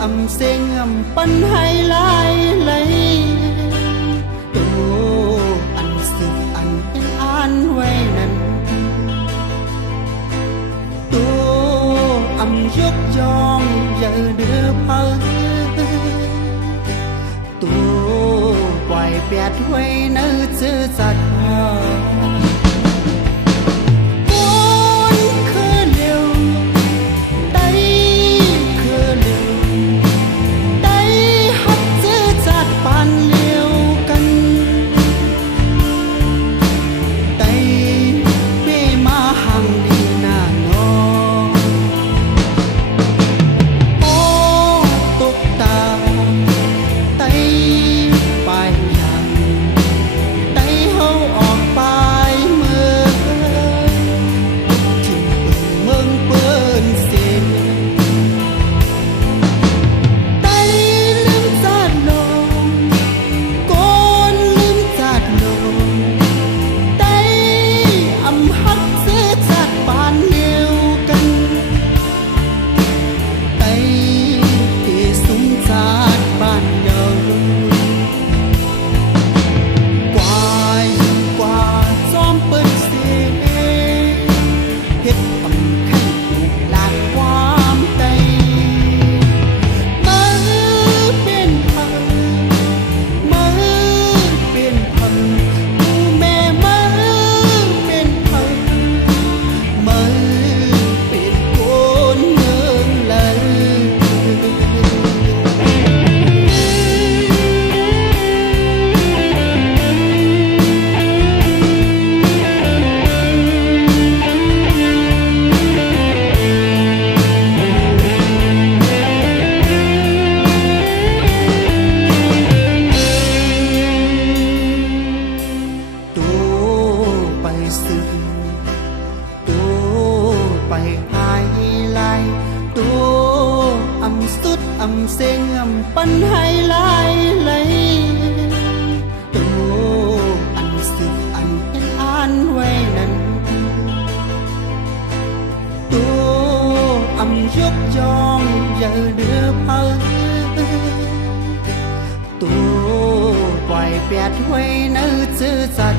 âm sinh âm bắn hay lai lấy tu ăn sự ăn yên an huê nần tu âm dốc dòng giờ đưa phơ tu quay bẹt huê nữ chữ giật âm sinh âm bắn hay lai lấy tu ăn sự ăn yên an huê nần tu âm dốc dòng giờ đưa phơ tu quay bẹt huê nữ chữ giật